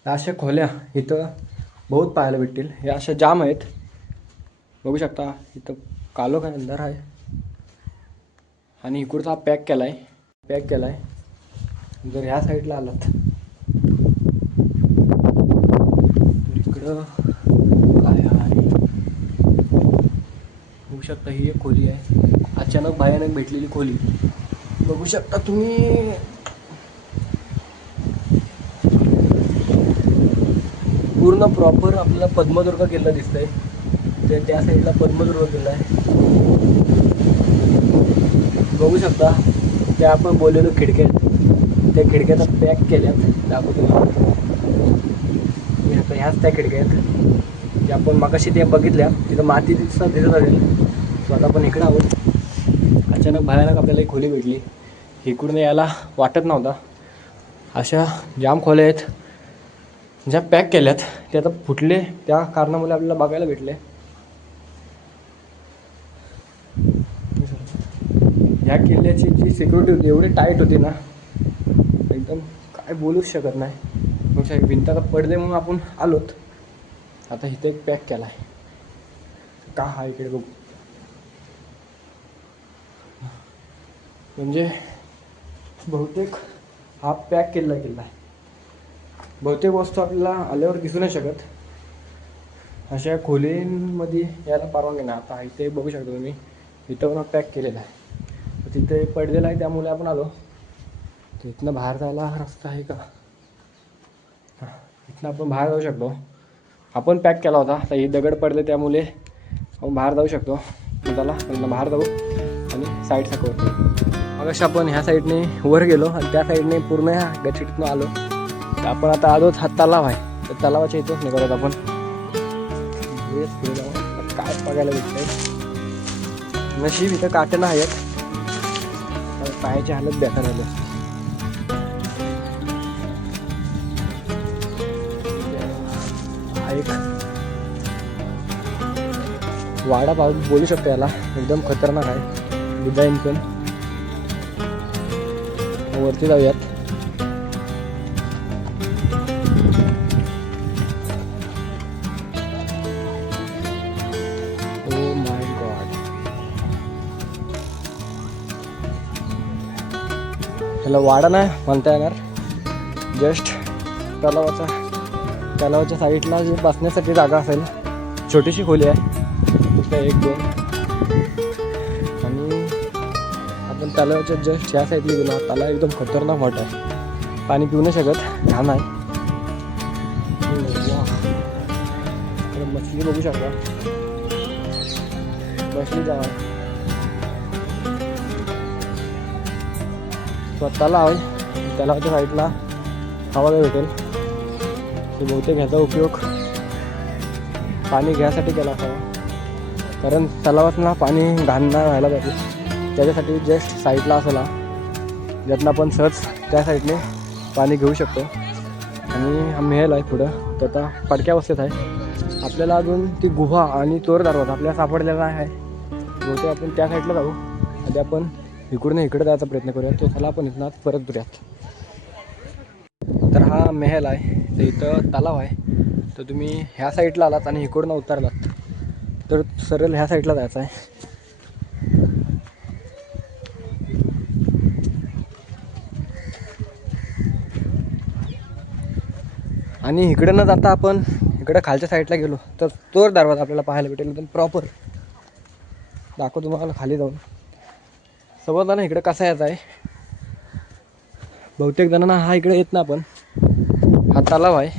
अशा खोल्या इथं बहुत पाहायला भेटतील. हे अशा जाम आहेत, बघू शकता. इथं कालोख अंधार आहे. आणि इकडचा पॅक केला आहे. जर ह्या साईडला आलात तर इकडं काय आहे बघू शकता. ही एक खोली आहे, अचानक भयानक भेटलेली खोली. बघू शकता तुम्ही. पूर्ण प्रॉपर आपल्याला पद्मदुर्ग किल्ला दिसतंय. ते त्या साईडला पद्मदुर्ग किल्ला आहे, बघू शकता. त्या आपण बोललेलो खिडक्या, त्या खिडक्याचा पॅक केल्यात दाखवतो तुम्हाला. ह्याच त्या खिडक्या आहेत जे आपण मगाशी ते बघितल्या, तिथं माती दिसत असेल. सो आता आपण इकडं आहोत. अचानक भयानक आपल्याला एक खोली भेटली, इकडून यायला वाटत नव्हता. अशा जाम खोल्या आहेत ज्या पॅक केल्यात, ते आता फुटले त्या कारणामुळे आपल्याला बघायला भेटले. ह्या किल्ल्याची जी सिक्युरिटी होती एवढी टाईट होती ना, एकदम काय बोलूच शकत नाही. मग भिंताला पडले म्हणून आपण आलोत. आता इथे एक पॅक केला आहे का, हा इकडे बघू. म्हणजे बहुतेक हा पॅक केलेला किल्ला आहे. बहुतेक वस्तू आपल्याला आल्यावर दिसू नाही शकत, अशा खोलींमध्ये यायला परवानगी नाही. आता इथे बघू शकता तुम्ही, इथं पण पॅक केलेला आहे. तिथे पडलेला आहे त्यामुळे आपण आलो. तर इथनं बाहेर जायला रस्ता आहे का, हां इथनं आपण बाहेर जाऊ शकतो. आपण पॅक केला होता, तर ही दगड पडले त्यामुळे आपण बाहेर जाऊ शकतो. चला इथनं बाहेर जाऊ आणि साईड साकवतो. मग अशा आपण ह्या साईडने वर गेलो आणि त्या साईडने पूर्ण ह्या गटशिटीतून आलो. तर आपण आता आलोच हा तलाव आहे, तर तलावाच्या इथंच निघालोत आपण. पुढे जाऊ काय बघायला भेटतंय. नशीब इथं काटणं आहेत, पायाची हालत बेकार झाली. हा एक वाडा बोलू शकतो याला, एकदम खतरनाक आहे डिझाईन पण. वरती जाऊयात. ओ माय गॉड, त्याला वाडा नाही म्हणता येणार. जस्ट तलावाच्या साईडला जे बसण्यासाठी जागा असेल, छोटीशी खोली आहे तिथे 1-2. आणि आपण तलावाच्या जस्ट ह्या साईडला गेलो. तलाव एकदम खतरनाक मोठा आहे, पाणी पिऊ नाही शकत, घाण आहे. मछली बघू शकता, मछली जावा. तलाव आहे, तलावाच्या साईडला हवा भेटेल. ते बहुतेक ह्याचा उपयोग पाणी घ्यायसाठी केला असावा, कारण तलावातनं पाणी घाण नाही व्हायला पाहिजे. त्याच्यासाठी जस्ट साईडला असेला ज्यातनं आपण सहज त्या साईडने पाणी घेऊ शकतो. आणि हा मेहल आहे पुढं, तर आता पडक्या अवस्थेत आहे. आपल्याला अजून ती गुहा आणि चोर दरवाजा आपल्याला सापडलेला आहे. बहुतेक आपण त्या साईडला जाऊ. आधी आपण इकडे जायचा प्रयत्न करूया. तो चला आपण इथनं परत दुऱ्यात. तर हा मेहल आहे, तर इथं तलाव आहे. तर तुम्ही ह्या साईडला आलात आणि इकडनं उतरलात तर सरळ ह्या साईडला जायचं आहे. आणि इकडे न जाता आपण इकडे खालच्या साईडला गेलो तर चोर दरवाजा आपल्याला पाहायला भेटेल. एकदम प्रॉपर दाखवतो तुम्हाला खाली जाऊन. समजलं इकडे कसा यायचा आहे. बहुतेक जणांना हा इकडे येत ना. आपण हा तलाव आहे,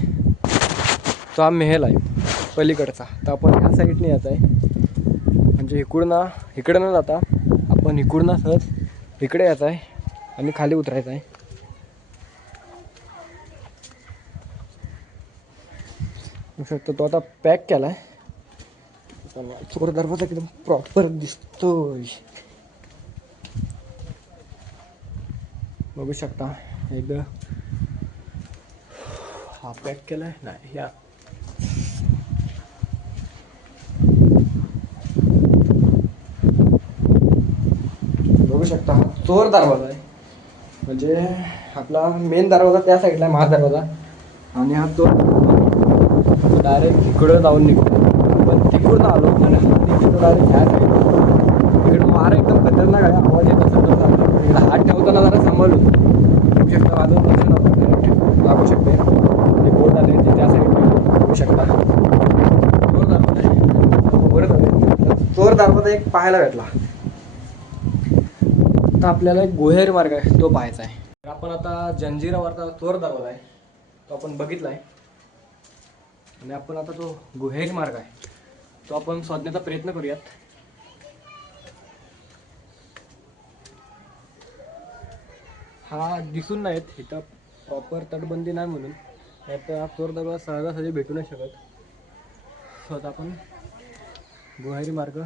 तो हा मेहल आहे पलीकडचा. तर आपण ह्या साईडने यायचं आहे, म्हणजे इकडं न जाता आपण इकडनं सहज इकडे यायचं आहे आणि खाली उतरायचं आहे. शकतो तो आता पॅक केला आहे. चोर दरवाजा एकदम प्रॉपर दिसतोय, बघू शकता. एकदा हा पॅक केला आहे नाही या बघू शकता. हा चोर दरवाजा आहे, म्हणजे आपला मेन दरवाजा त्या साईडला आहे, महादरवाजा. आणि हा चोर डायरेक्ट इकडं जाऊन निघतो. पण तिकडून आलो आणि तिकडं डायरेक्ट ह्या साईड. इकडं वारा एकदम खतरनाक आहे, आवाज येत असेल तर सांगतो. इकडं हात ठेवताना जरा सांभाळून बघू शकता. वाजवून कसं नव्हतं डायरेक्ट दाखवू शकते. ते बोट आले ते त्या साईडला बघू शकता. चोर दरवाजा आहे, बरं चोर दरवाजा एक पाहायला भेटला. तर आपल्याला एक गुहेरी मार्ग आहे तो पाहायचा आहे. आपण आता जंजिरावरचा चोर दरवाजा आहे तो आपण बघितला आहे. आणि आपण आता तो गुहेरी मार्ग आहे तो आपण शोधण्याचा प्रयत्न करूयात. हा दिसून नाहीत इथं प्रॉपर तटबंदी नाही म्हणून, तर हा चोर दरवाजा सहजासहजी भेटू नाही शकत. सो आता आपण गुहेरी मार्ग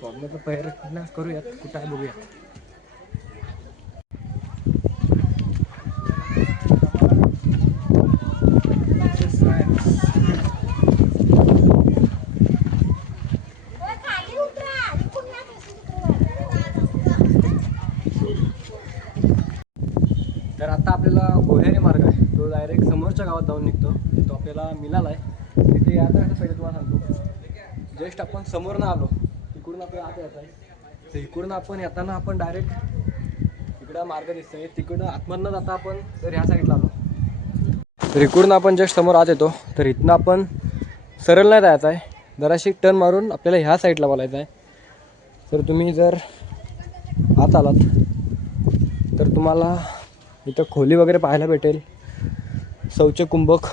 शोधण्याचा प्रयत्न करूयात. कुठं आहे बघूयात. तर आता आपल्याला गुहेरी मार्ग आहे तो डायरेक्ट समोरच्या गावात जाऊन निघतो. तो आपल्याला मिळाला आहे. तिथे आता कसं पहिले तुम्हाला सांगतो. जस्ट आपण समोर ना आलो, इकडून आपल्याला आता येत आहे. तर इकडून आपण येताना आपण डायरेक्ट इकडं मार्ग दिसतोय, तिकडून आतमधनं जाता आपण जर ह्या साईडला आलो तर इकडून आपण जस्ट समोर आत येतो. तर इथनं आपण सरळ नाही जायचं आहे, जराशी टर्न मारून आपल्याला ह्या साईडला बोलायचं आहे. तर तुम्ही जर आत आलात तर तुम्हाला इथं खोली वगैरे पाहायला भेटेल. शौच कुंभक,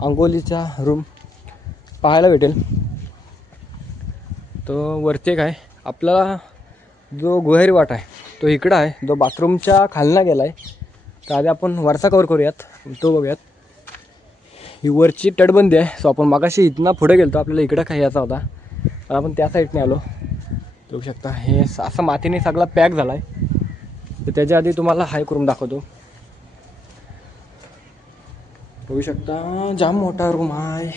अंघोलीचा रूम पाहायला भेटेल. तो वरती एक आहे. आपला जो गुहेरी वाट आहे तो इकडं आहे, जो बाथरूमच्या खालना गेला आहे. तर आधी आपण वरचा कवर करूयात, तो बघूयात. ही वरची तटबंदी आहे. सो आपण मागाशी इथनं पुढे गेलो, आपल्याला इकडं काही यायचा होता पण आपण त्या साईडने आलो. बघू शकता हे असं मातीने सगळा पॅक झाला आहे. तर त्याच्या आधी तुम्हाला हाय करून दाखवतो. बघू शकता जाम मोठा रूम आहे.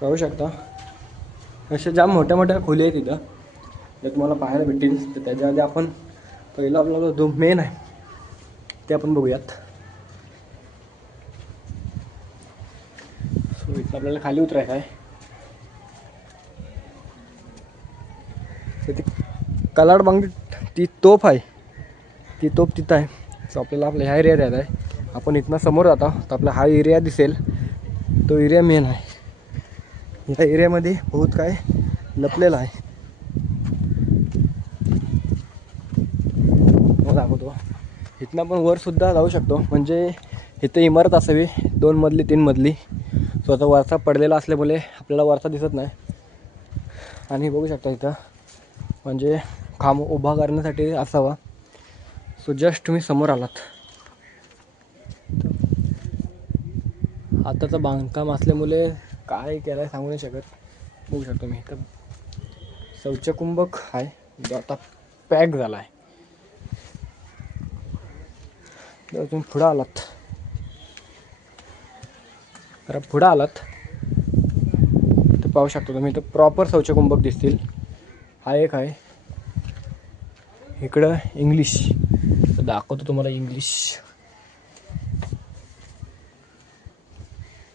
पाहू शकता अशा जाम मोठ्या मोठ्या खोली आहेत तिथं जे तुम्हाला पाहायला भेटतील. तर त्याच्या आधी आपण पहिला आपला जो मेन आहे ते आपण बघूयात. सो इथं आपल्याला खाली उतरायचं आहे. तर ती कलाड बांगडी ती तोफ आहे, ती तोफ तिथं आहे. सो आपल्या ह्या एरियात यायचं आहे. आपण इथनं समोर जाता तर आपला हा एरिया दिसेल, तो एरिया मेन आहे. या एरियामध्ये बहुत काय लपलेलं आहे. मग दाखवतो. इथनं आपण वरसुद्धा जाऊ शकतो. म्हणजे इथं इमारत असावी 2 मजली 3 मजली. स्वतः वरचा पडलेला असल्यामुळे आपल्याला वरचा दिसत नाही. आणि बघू शकता इथं म्हणजे खांब उभा करण्यासाठी असावा. सो जस्ट तुम्ही समोर आलात. आताचं बांधकाम असल्यामुळे काय केलं आहे सांगू नाही शकत. बघू शकतो मी इथं शौचकुंभक आहे जो आता पॅक झाला आहे. जर तुम्ही पुढं आलात तर पाहू शकता तुम्ही इथं प्रॉपर शौचकुंभक दिसतील. हा एक आहे. इकडं इंग्लिश तर दाखवतो तुम्हाला.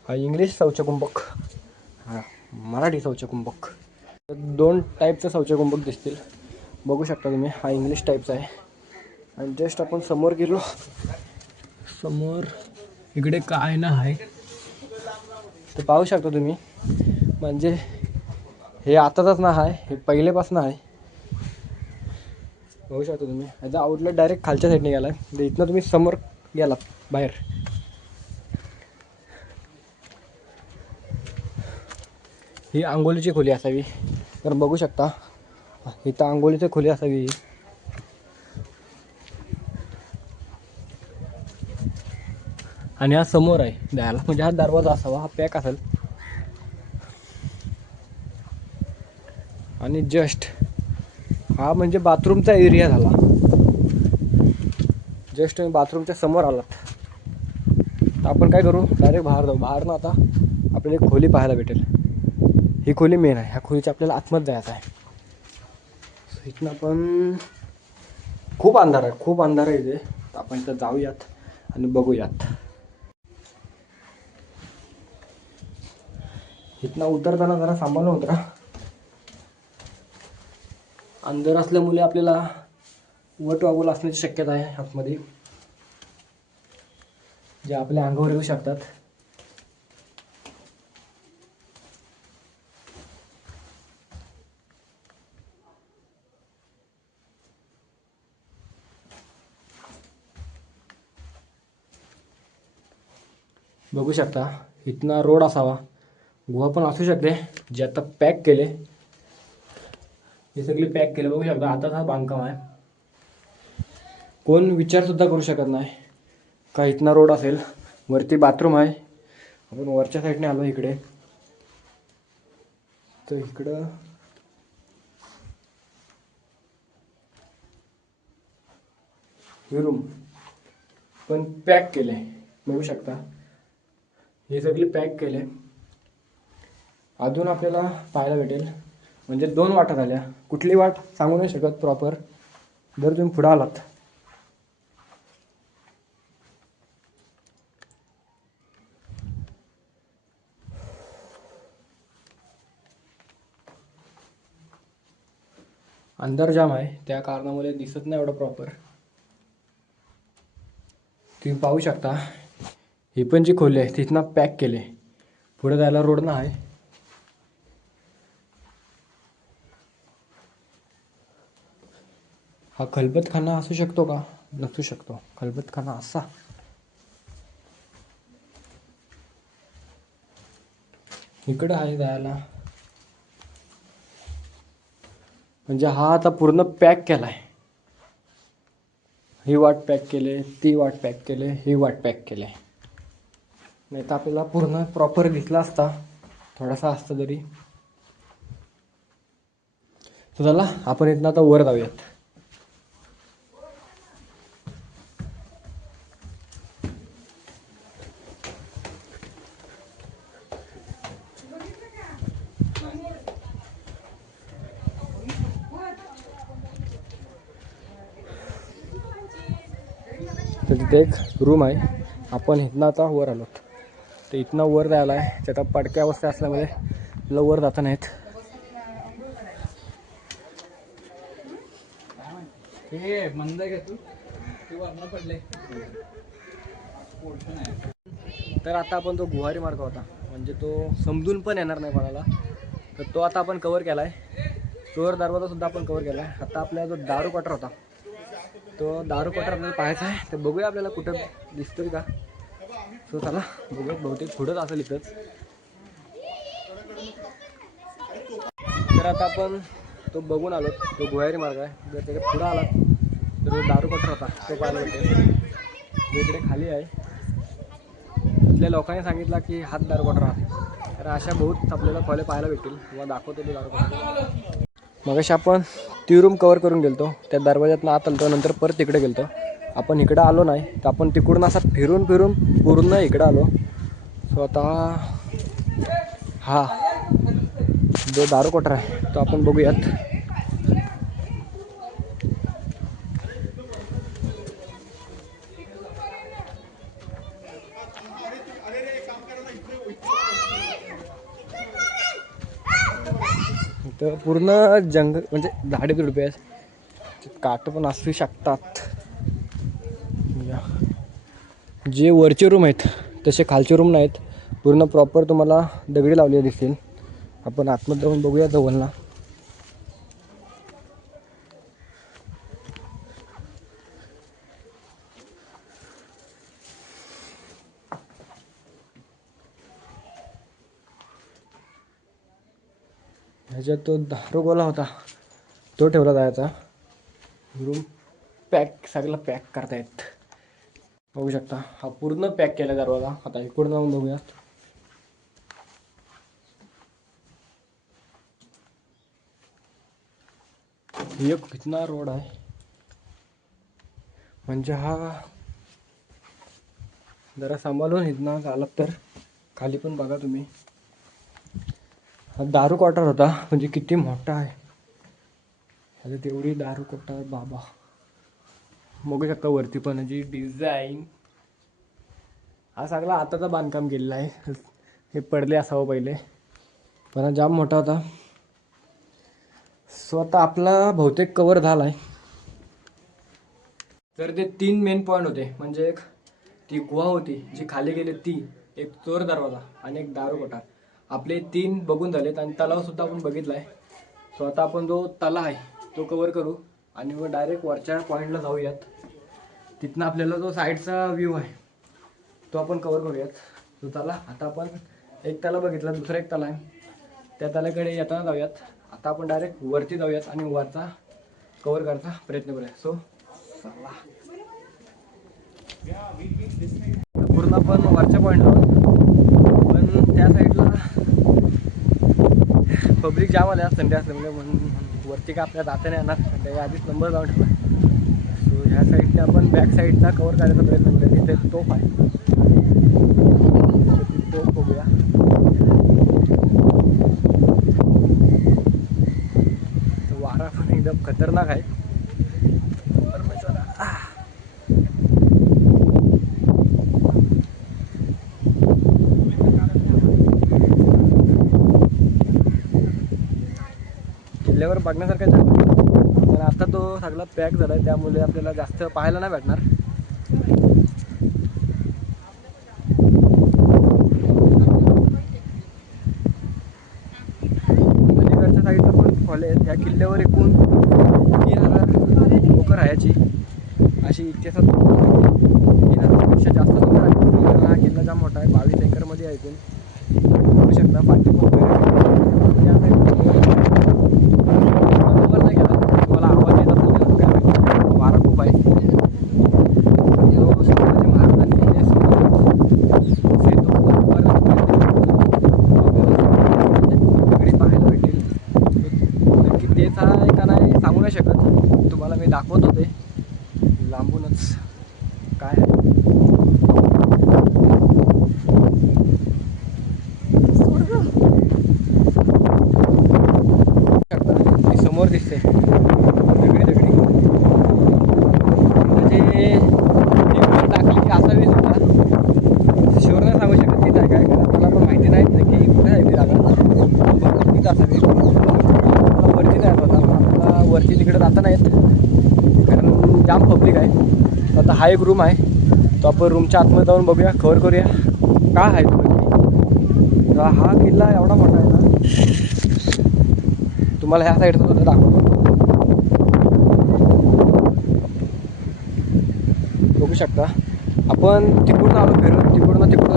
हा इंग्लिश शौचकुंभक, हा मराठी शौचकुंभक. 2 टाईपचं शौचकुंभक दिसतील. बघू शकता तुम्ही. हा इंग्लिश टाईपचा आहे. आणि जस्ट आपण समोर गेलो, समोर इकडे काय ना आहे तर पाहू शकता तुम्ही. म्हणजे हे आताच ना आहे, हे पहिलेपासून आहे. बघू शकता तुम्ही. ह्याचा आउटलेट डायरेक्ट खालच्या साईडने गेला आहे. तर इथनं तुम्ही समोर गेलात बाहेर, ही आंघोळीची खोली असावी. तर बघू शकता इथं आंघोळीची खोली असावी. आणि हा समोर आहे द्यायला, म्हणजे हा दरवाजा असावा, हा पॅक असेल. आणि जस्ट हा म्हणजे बाथरूमचा एरिया झाला. जस्ट बाथरूमच्या समोर आलात तर आपण काय करू, डायरेक्ट बाहेर जाऊ. बाहेर ना आता आपल्याला एक खोली पाहायला भेटेल. ही खोली मेन आहे. ह्या खोलीच्या आपल्याला आतमध्ये जायचं आहे. इथनं आपण खूप अंधार आहे इथे. तर आपण इथं जाऊयात आणि बघूयात. इथनं उतरताना जरा सांभाळून उतरा. अंधार असल्यामुळे आपल्याला वट वागूल असण्याची शक्यता आहे आतमध्ये, जे आपल्या अंगावर येऊ शकतात. बघू शकता इथनं रोड असावा. गुहा पण असू शकते जे आता पॅक केले. हे सगळे पॅक केले. बघू शकता आताच हा बांधकाम आहे. कोण विचारसुद्धा करू शकत नाही का इथनं रोड असेल. वरती बाथरूम आहे. आपण वरच्या साईडने आलो इकडे, तर इकडं हे रूम पण पॅक केले. बघू शकता हे सगळे पॅक केले. अजून आपल्याला पाहायला भेटेल. म्हणजे 2 वाटा झाल्या. कुठली वाट सांगू नाही शकत प्रॉपर. जर तुम्ही पुढं आलात अंधार जाम आहे त्या कारणामुळे दिसत नाही एवढं प्रॉपर. तुम्ही पाहू शकता ही पण जी खोली आहे तिथनं पॅक केले. पुढे जायला रोड ना आहे. हा खलबतखाना असू शकतो का, नसू शकतो. खलबतखाना असा इकडं आहे जायला. म्हणजे हा आता पूर्ण पॅक केला आहे. ही वाट पॅक केले, ती वाट पॅक केले, ही वाट पॅक केले. नाही तर आपल्याला पूर्ण प्रॉपर दिसला असता, थोडासा असता तरी. तर चला आपण इथनं आता वर जाऊयात. तर तिथे एक रूम आहे. आपण इथनं आता वर आलो. तर इथनं वर जायला आहे. त्याचा पडक्या अवस्था असल्यामुळे आपल्याला वर जाता नाहीत. तर आता आपण तो गुहारी मार्ग होता, म्हणजे तो समजून पण येणार नाही कोणाला, तर तो आता आपण कवर केला आहे. चोर दरवाजा सुद्धा आपण कवर केला आहे. आता आपला जो दारू क्वार्टर होता, तो दारू क्वार्टर आपल्याला पाहायचा आहे. तर बघूया आपल्याला कुठं दिसतोय का. सो चला बघूया, बहुतेक पुढंच असेल इथंच. तर आता आपण तो बघून आलो. तो गुहारी मार्ग आहे. जर त्याच्या पुढं आला तर जो दारू क्वार्टर होता तो पाहायला भेटेल. जो इकडे खाली आहे, इथल्या लोकांनी सांगितलं की हात दारू क्वार्टर आहे. तर अशा बहुत आपल्याला खोले पाहायला भेटतील किंवा दाखवतो ते दारू क्वार्टर. मगाशी आपण ती रूम कवर करून गेलतो. त्या दरवाज्यातनं आत आलतो, नंतर परत तिकडे गेलतो. आपण इकडं आलो नाही, तर आपण तिकडून असा फिरून फिरून पूर्ण इकडं आलो. सो आता हा जो दारू क्वार्टर आहे तो आपण बघूयात. तर पूर्ण जंगल म्हणजे झाडे झुडपे आहेत. काट पण असू शकतात. जे वरचे रूम आहेत तसे खालचे रूम नाहीत. पूर्ण प्रॉपर तुम्हाला दगडी लावलेले दिसतील. आपण आतमध्ये जाऊन बघूया जवळला. ह्याच्यात तो दारू गोला होता तो ठेवला जायचा. रूम पॅक सगळं पॅक करतायत. बघू शकता हा पूर्ण पॅक केला दरवाजा. आता इकडून जाऊन बघूया. एक कितना रोड आहे, म्हणजे हा जरा सांभाळून इथनं चालत तर खाली पण बघा तुम्ही. हा दारू क्वार्टर होता, म्हणजे किती मोठा आहे. आता तेवढी दारू क्वार्टर बाबा. बघू शकता वरती पण जी डिझाईन. हा सगळा आताचा बांधकाम केलेला आहे. हे पडले असावं पहिले, पण हा जाम मोठा होता. सो आता आपला बहुतेक कवर झाला आहे. तर ते 3 मेन पॉईंट होते, म्हणजे एक ती गुहा होती जी खाली गेली ती, एक चोर दरवाजा आणि एक दारू कोठार. आपले 3 बघून झालेत आणि तलाव सुद्धा आपण बघितला आहे. सो आता आपण जो तलाव आहे तो कवर करू आणि मग डायरेक्ट वरच्या पॉईंटला जाऊयात. तिथनं आपल्याला जो साईडचा व्ह्यू आहे तो आपण कवर करूयात. तो तला आता आपण एक तला बघितला, दुसरा एक तला आहे. त्या तलाकडे येताना जाऊयात. आता आपण डायरेक्ट वरती जाऊयात आणि वरचा कवर करायचा प्रयत्न करूया. सो चला पूर्ण आपण वरच्या पॉईंटला आहोत, पण त्या साईडला पब्लिक जाम आले आज संडे असल्यामुळे, म्हणून वरती का आपल्या जाता नाही येणार. त्या आधीच नंबर लावून ठेवला. सो ह्या साईडने आपण बॅक साईडचा कवर करायचा प्रयत्न करूया. तिथे तोफ आहे, तोफ बघूया. वारा पण एकदम खतरनाक आहे. किल्ल्यावर बघण्यासारखा छान, पण आता तो सगळा पॅक झाला आहे, त्यामुळे आपल्याला जास्त पाहायला नाही भेटणार. अलीकडच्या साईडला पण खोले आहेत. ह्या किल्ल्यावर एकूण 3000 लोक राहायची अशी इतिहासात 3000पेक्षा जास्त लोक राहायची. हा किल्ला जाम मोठा आहे, 22 एकरमध्ये आहे. एकूण बघू शकता पाठी पण नाही गेला. तुम्हाला आवाज येत असेल तर काय माहिती, वारा खूप आहे. शिवाजी महाराजांनी सेतू सगळी पाहायला भेटेल. नक्की तेच आहे का नाही सांगू नाही शकत. तुम्हाला मी दाखवत होते लांबूनच काय आहे. समोर दिसते दगडी दगडी, म्हणजे वरती तिकडे जाता नाहीत कारण जाम पब्लिक आहे. तर आता हा एक रूम आहे, तो आपण रूमच्या आतमध्ये जाऊन बघूया, कव्हर करूया काय आहे तो नक्की. तर हा किल्ला एवढा मोठा आहे ना, तुम्हाला ह्या साईडचा सुद्धा दाखवतो. बघू शकता आपण तिकडून आलो फिरून, तिकडून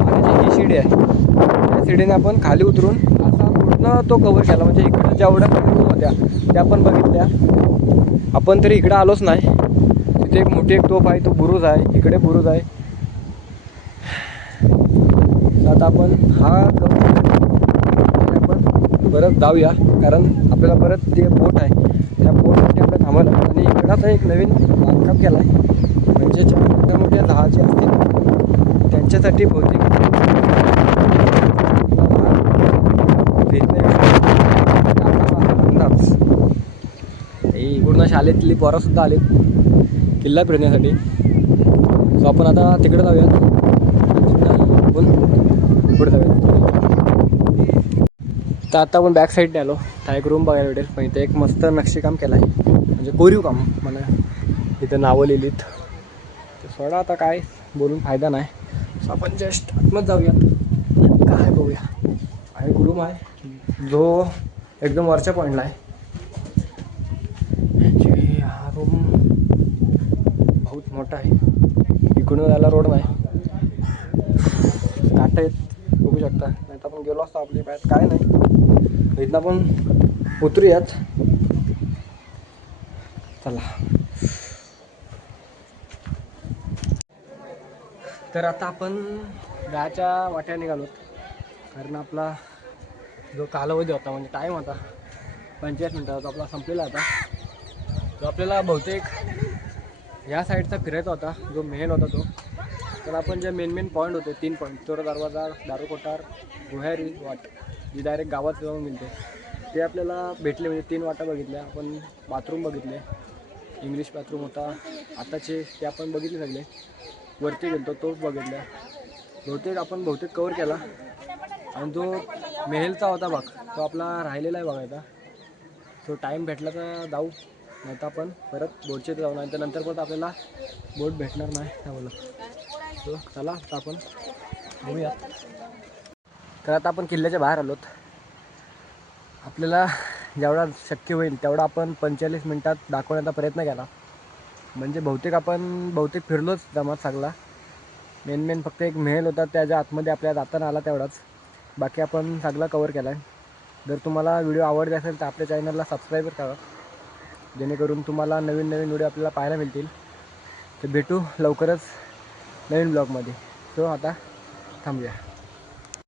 आणि ही शिडी आहे, त्या शिडीने आपण खाली उतरून असा पूर्ण तो कव्हर केला. म्हणजे इकडं जेवढ्या रूम होत्या त्या पण बघितल्या आपण, तरी इकडं आलोच नाही. तिथे एक मोठी एक तोफ आहे, तो बुरुज आहे, इकडे बुरुज आहे. आता आपण हा आपण परत जाऊया कारण आपल्याला परत ते बोट आहे, त्या बोटसाठी आपल्याला थांबायला. आणि इकडं एक नवीन बांधकाम केला आहे, म्हणजे ज्या मोठ्या मोठ्या जहाजे असतील त्यांच्यासाठी बहुतेक पूर्ण शाळेतली पोरंसुद्धा आलेत किल्ला फिरण्यासाठी. सो आपण आता तिकडे जाऊयात, पुढे जाऊयात. तर आता आपण बॅक साईडने आलो, त्या एक रूम बघायला भेटेल. पण इथे एक मस्त नक्षीकाम केलं आहे, म्हणजे कोरीव काम मला इथं नावं लिहिलीत. तर सोडा आता काय बोलून फायदा नाही. सो आपण जस्ट आतमध्ये जाऊयात, काय बघूया. हा एक रूम आहे जो एकदम वरच्या पॉईंटला आहे. हा रूम बहुत मोठा आहे, इकडून यायला रोड नाही, काटा आहेत बघू शकता. नाही तर आपण गेलो असतो आपली बाहेर, काय नाही. इथनं आपण उतरूयात, चला. तर आता आपण जायच्या वाट्या निघालो, कारण आपला जो कालावधी होता म्हणजे टाईम होता 45 मिनटाचा, तो आपला संपलेला होता. तो आपल्याला बहुतेक ह्या साईडचा फिरायचा होता, जो मेन होता तो. तर आपण जे मेन पॉईंट होते 3 पॉईंट, चोर दरवाजा, दारू कोठार, गुहारी वाट, जी डायरेक्ट गावात जाऊन मिळते, ते आपल्याला भेटले. म्हणजे 3 वाटा बघितल्या आपण, बाथरूम बघितले, इंग्लिश बाथरूम होता आताचे, ते आपण बघितले सगळे. वरती गेलो तो बघितला, बहुतेक कवर केला. आणि जो मेहेलचा होता भाग तो आपला राहिलेला आहे बघायचा. तो टाईम भेटला तर जाऊ, नाही तर आपण परत बोटचे जाऊ, नाही तर नंतर परत आपल्याला बोट भेटणार नाही त्यामुळं. तो चला आता आपण बघूया. तर आता आपण किल्ल्याच्या बाहेर आलोत. आपल्याला जेवढा शक्य होईल तेवढा आपण 45 मिनटात दाखवण्याचा प्रयत्न केला. म्हणजे बहुतेक फिरलोच जमात सगळा. मेन फक्त एक मेल होता, त्याच्या आतमध्ये आपल्याला जाताना आला तेवढाच. बाकी आपण सगळा कवर केला आहे. जर तुम्हाला व्हिडिओ आवडले असेल तर आपल्या चॅनलला सबस्क्राईब करा, जेणेकरून तुम्हाला नवीन व्हिडिओ आपल्याला पाहायला मिळतील. तर भेटू लवकरच नवीन ब्लॉगमध्ये. सो आता थांबूया.